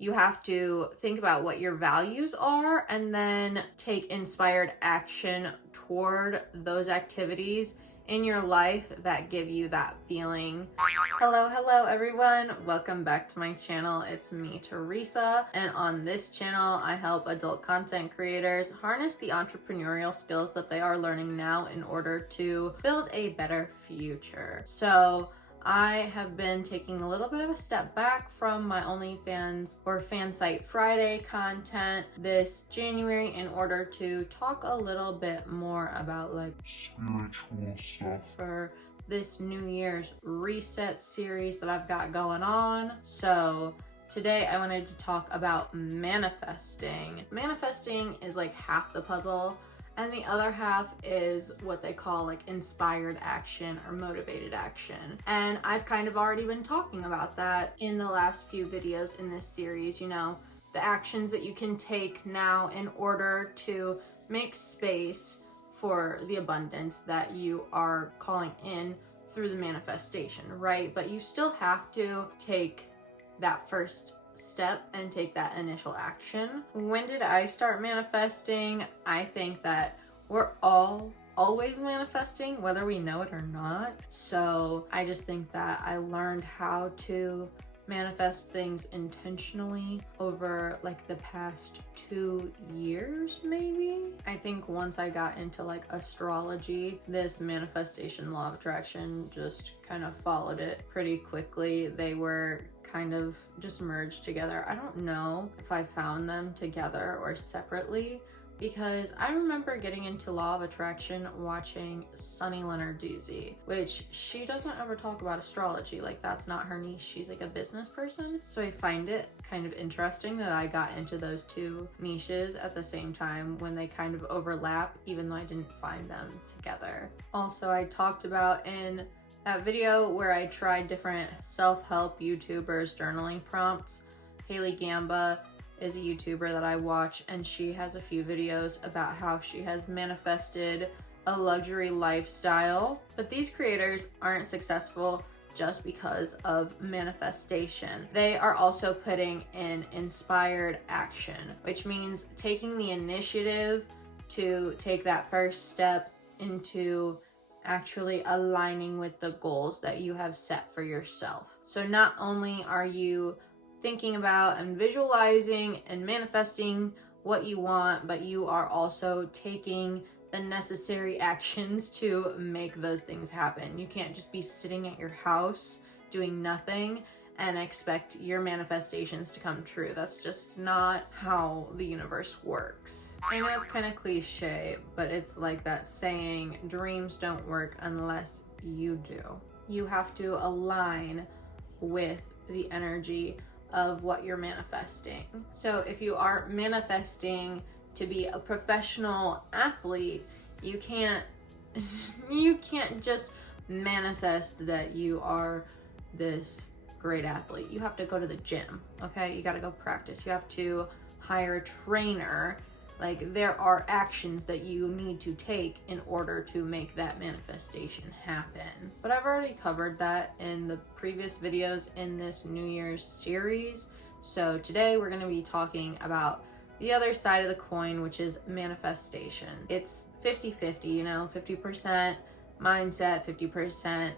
You have to think about what your values are and then take inspired action toward those activities in your life that give you that feeling. Hello everyone. Welcome back to my channel. It's me, Teresa, and on this channel, I help adult content creators harness the entrepreneurial skills that they are learning now in order to build a better future. So I have been taking a little bit of a step back from my OnlyFans or Fan Site Friday content this January in order to talk a little bit more about like spiritual stuff for this New Year's reset series that I've got going on. So today I wanted to talk about manifesting. Manifesting is like half the puzzle, and the other half is what they call like inspired action or motivated action. And I've kind of already been talking about that in the last few videos in this series, you know, the actions that you can take now in order to make space for the abundance that you are calling in through the manifestation, right? But you still have to take that first step and take that initial action. When did I start manifesting? I think that we're all always manifesting, whether we know it or not. So I just think that I learned how to manifest things intentionally over like the past 2 years, maybe. I think once I got into like astrology, this manifestation law of attraction just kind of followed it pretty quickly. They were kind of just merged together. I don't know if I found them together or separately, because I remember getting into law of attraction watching Sunny Lenarduzzi, which she doesn't ever talk about astrology. Like, that's not her niche. She's like a business person. So I find it kind of interesting that I got into those two niches at the same time when they kind of overlap, even though I didn't find them together. Also, I talked about in that video where I tried different self-help YouTubers journaling prompts. Hailey Gamba is a YouTuber that I watch, and she has a few videos about how she has manifested a luxury lifestyle. But these creators aren't successful just because of manifestation. They are also putting in inspired action, which means taking the initiative to take that first step into actually aligning with the goals that you have set for yourself. So not only are you thinking about and visualizing and manifesting what you want, but you are also taking the necessary actions to make those things happen. You can't just be sitting at your house doing nothing and expect your manifestations to come true. That's just not how the universe works. I know it's kind of cliche, but it's like that saying, dreams don't work unless you do. You have to align with the energy of what you're manifesting. So if you are manifesting to be a professional athlete, you can't just manifest that you are this great athlete. You have to go to the gym, okay? You got to go practice. You have to hire a trainer. Like, there are actions that you need to take in order to make that manifestation happen. But I've already covered that in the previous videos in this New Year's series. So today we're going to be talking about the other side of the coin, which is manifestation. It's 50-50, you know, 50% mindset, 50%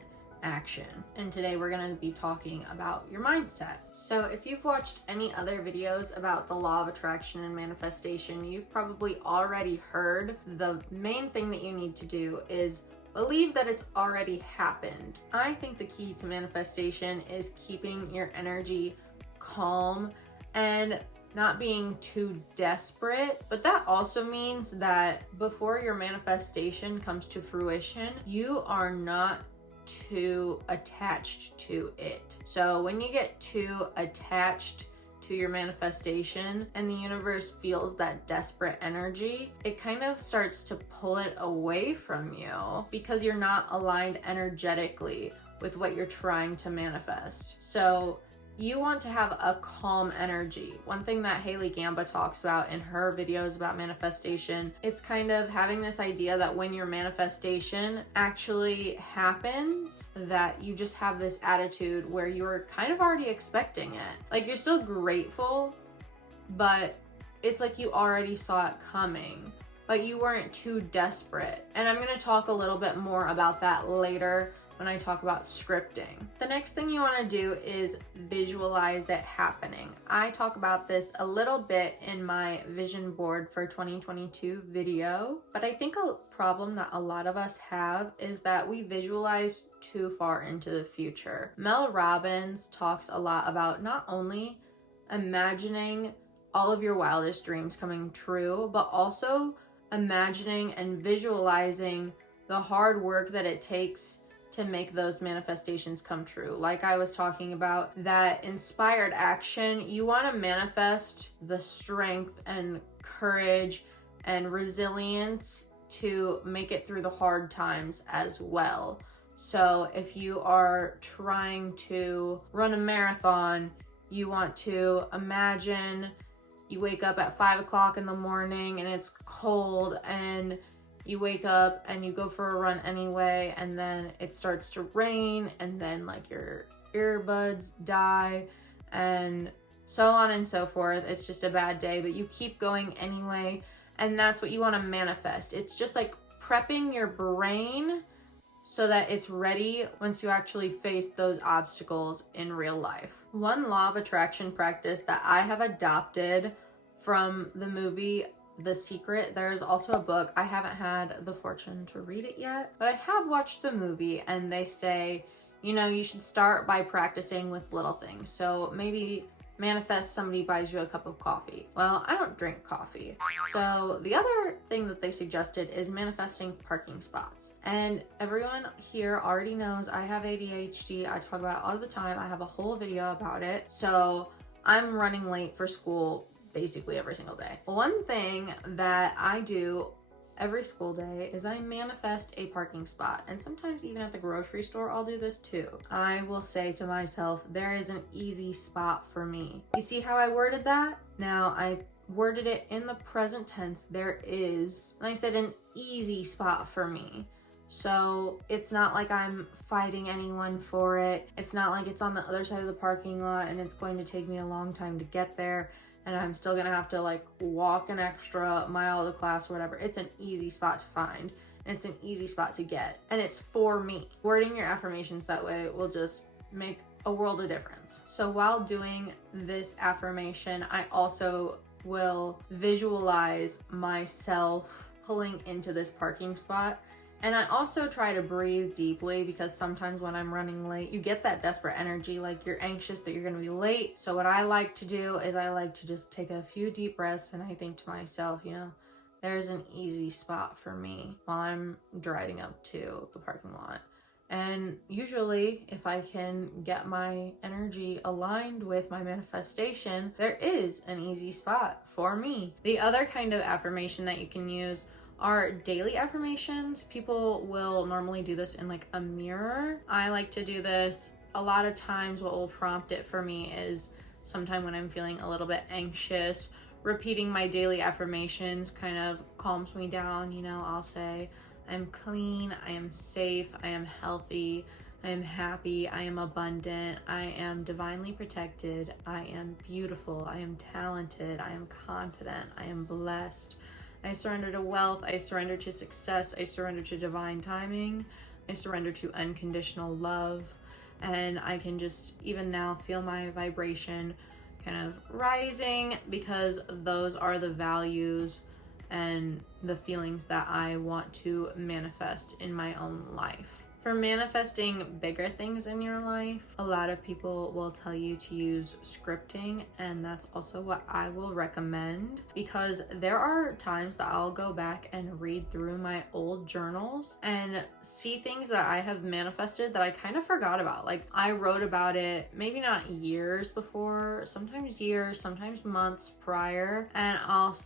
action. And today we're going to be talking about your mindset. So if you've watched any other videos about the law of attraction and manifestation, you've probably already heard the main thing that you need to do is believe that it's already happened. I think the key to manifestation is keeping your energy calm and not being too desperate. But that also means that before your manifestation comes to fruition, you are not too attached to it. So when you get too attached to your manifestation and the universe feels that desperate energy, it kind of starts to pull it away from you because you're not aligned energetically with what you're trying to manifest. So you want to have a calm energy. One thing that Hailey Gamba talks about in her videos about manifestation, it's kind of having this idea that when your manifestation actually happens, that you just have this attitude where you're kind of already expecting it. Like, you're still grateful, but it's like you already saw it coming, but you weren't too desperate. And I'm gonna talk a little bit more about that later when I talk about scripting. The next thing you want to do is visualize it happening. I talk about this a little bit in my vision board for 2022 video, but I think a problem that a lot of us have is that we visualize too far into the future. Mel Robbins talks a lot about not only imagining all of your wildest dreams coming true, but also imagining and visualizing the hard work that it takes to make those manifestations come true. Like I was talking about, that inspired action, you want to manifest the strength and courage and resilience to make it through the hard times as well. So if you are trying to run a marathon, you want to imagine you wake up at 5 o'clock in the morning and it's cold, and you wake up and you go for a run anyway, and then it starts to rain, and then like your earbuds die, and so on and so forth. It's just a bad day, but you keep going anyway, and that's what you want to manifest. It's just like prepping your brain so that it's ready once you actually face those obstacles in real life. One law of attraction practice that I have adopted from the movie The Secret, there's also a book. I haven't had the fortune to read it yet, but I have watched the movie, and they say, you know, you should start by practicing with little things. So maybe manifest somebody buys you a cup of coffee. Well, I don't drink coffee. So the other thing that they suggested is manifesting parking spots. And everyone here already knows I have ADHD. I talk about it all the time. I have a whole video about it. So I'm running late for school basically every single day. One thing that I do every school day is I manifest a parking spot, and sometimes even at the grocery store I'll do this too. I will say to myself, there is an easy spot for me. You see how I worded that? Now I worded it in the present tense, there is, and I said an easy spot for me. So it's not like I'm fighting anyone for it. It's not like it's on the other side of the parking lot and it's going to take me a long time to get there, and I'm still gonna have to like walk an extra mile to class or whatever. It's an easy spot to find, and it's an easy spot to get, and it's for me. Wording your affirmations that way will just make a world of difference. So while doing this affirmation, I also will visualize myself pulling into this parking spot. And I also try to breathe deeply, because sometimes when I'm running late, you get that desperate energy, like you're anxious that you're gonna be late. So what I like to do is I like to just take a few deep breaths, and I think to myself, you know, there's an easy spot for me while I'm driving up to the parking lot. And usually if I can get my energy aligned with my manifestation, there is an easy spot for me. The other kind of affirmation that you can use are daily affirmations. People will normally do this in like a mirror. I like to do this a lot of times. What will prompt it for me is sometime when I'm feeling a little bit anxious, repeating my daily affirmations kind of calms me down. You know, I'll say, I'm clean, I am safe, I am healthy, I am happy, I am abundant, I am divinely protected, I am beautiful, I am talented, I am confident, I am blessed. I surrender to wealth, I surrender to success, I surrender to divine timing, I surrender to unconditional love, and I can just even now feel my vibration kind of rising, because those are the values and the feelings that I want to manifest in my own life. For manifesting bigger things in your life, a lot of people will tell you to use scripting, and that's also what I will recommend, because there are times that I'll go back and read through my old journals and see things that I have manifested that I kind of forgot about. Like, I wrote about it maybe not years before, sometimes years, sometimes months prior, and I'll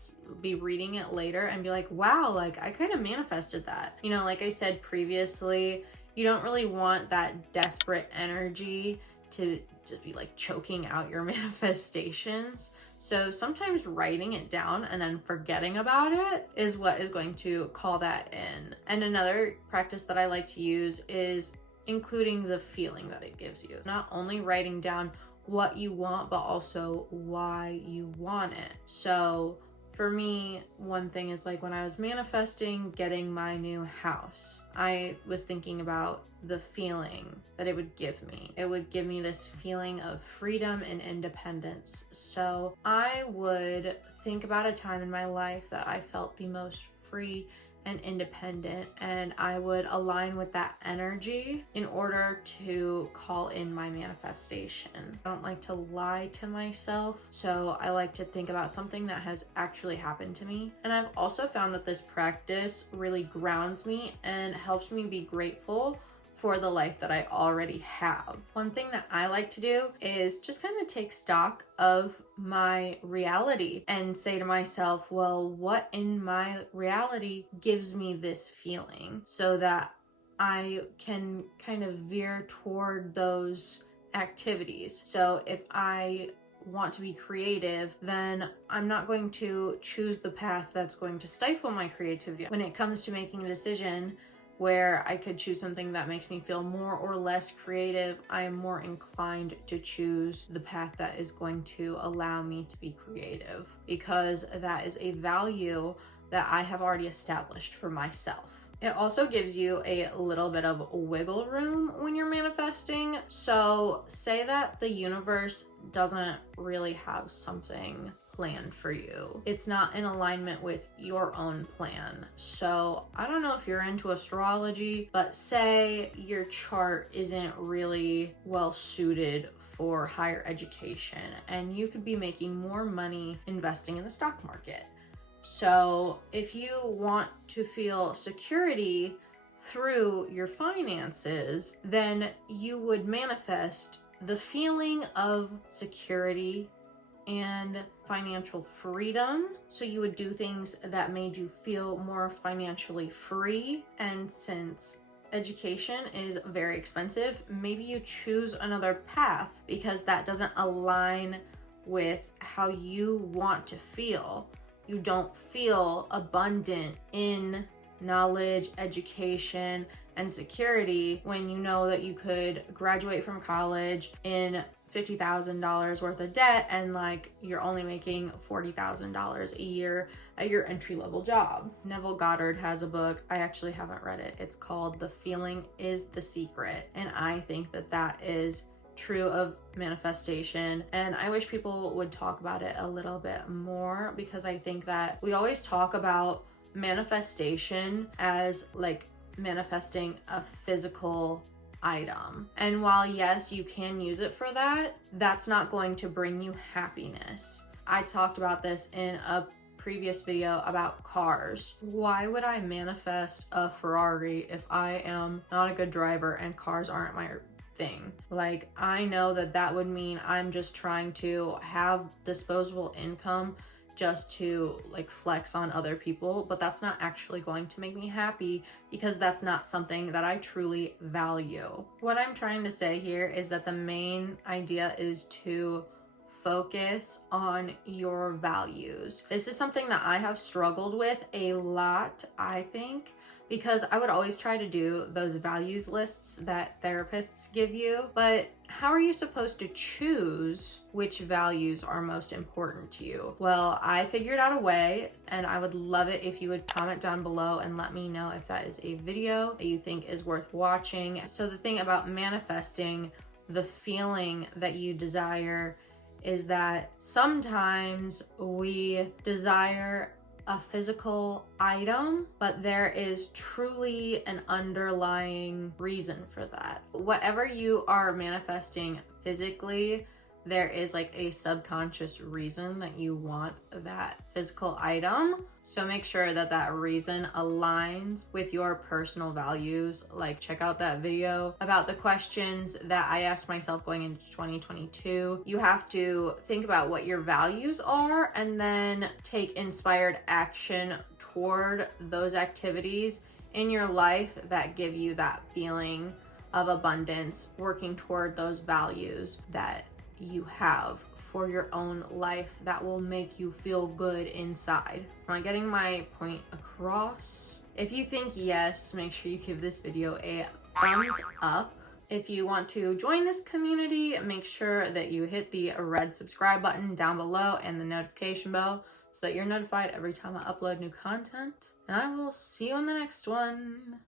be reading it later and be like, wow, like I kind of manifested that. You know, like I said previously, you don't really want that desperate energy to just be like choking out your manifestations. So sometimes writing it down and then forgetting about it is what is going to call that in. And another practice that I like to use is including the feeling that it gives you. Not only writing down what you want, but also why you want it. So for me, one thing is like when I was manifesting getting my new house, I was thinking about the feeling that it would give me. It would give me this feeling of freedom and independence. So I would think about a time in my life that I felt the most free and independent, and I would align with that energy in order to call in my manifestation. I don't like to lie to myself, so I like to think about something that has actually happened to me. And I've also found that this practice really grounds me and helps me be grateful for the life that I already have. One thing that I like to do is just kind of take stock of my reality and say to myself, well, what in my reality gives me this feeling, so that I can kind of veer toward those activities. So if I want to be creative, then I'm not going to choose the path that's going to stifle my creativity. When it comes to making a decision where I could choose something that makes me feel more or less creative, I am more inclined to choose the path that is going to allow me to be creative, because that is a value that I have already established for myself. It also gives you a little bit of wiggle room when you're manifesting. So say that the universe doesn't really have something planned for you. It's not in alignment with your own plan. So I don't know if you're into astrology, but say your chart isn't really well suited for higher education, and you could be making more money investing in the stock market. So if you want to feel security through your finances, then you would manifest the feeling of security and financial freedom. So you would do things that made you feel more financially free. And since education is very expensive, maybe you choose another path because that doesn't align with how you want to feel. You don't feel abundant in knowledge, education, and security when you know that you could graduate from college in $50,000 worth of debt and like you're only making $40,000 a year at your entry-level job. Neville Goddard has a book. I actually haven't read it. It's called The Feeling is the Secret. And I think that that is true of manifestation, and I wish people would talk about it a little bit more, because I think that we always talk about manifestation as like manifesting a physical item. And while yes, you can use it for that, that's not going to bring you happiness. I talked about this in a previous video about cars. Why would I manifest a Ferrari if I am not a good driver and cars aren't my thing? Like, I know that that would mean I'm just trying to have disposable income just to like flex on other people, but that's not actually going to make me happy, because that's not something that I truly value. What I'm trying to say here is that the main idea is to focus on your values. This is something that I have struggled with a lot, I think, because I would always try to do those values lists that therapists give you, but how are you supposed to choose which values are most important to you? Well, I figured out a way, and I would love it if you would comment down below and let me know if that is a video that you think is worth watching. So the thing about manifesting the feeling that you desire is that sometimes we desire a physical item, but there is truly an underlying reason for that. Whatever you are manifesting physically, there is like a subconscious reason that you want that physical item. So make sure that that reason aligns with your personal values. Like, check out that video about the questions that I asked myself going into 2022. You have to think about what your values are and then take inspired action toward those activities in your life that give you that feeling of abundance, working toward those values that you have for your own life that will make you feel good inside. Am I getting my point across? If you think yes, make sure you give this video a thumbs up. If you want to join this community, make sure that you hit the red subscribe button down below and the notification bell so that you're notified every time I upload new content. And I will see you in the next one.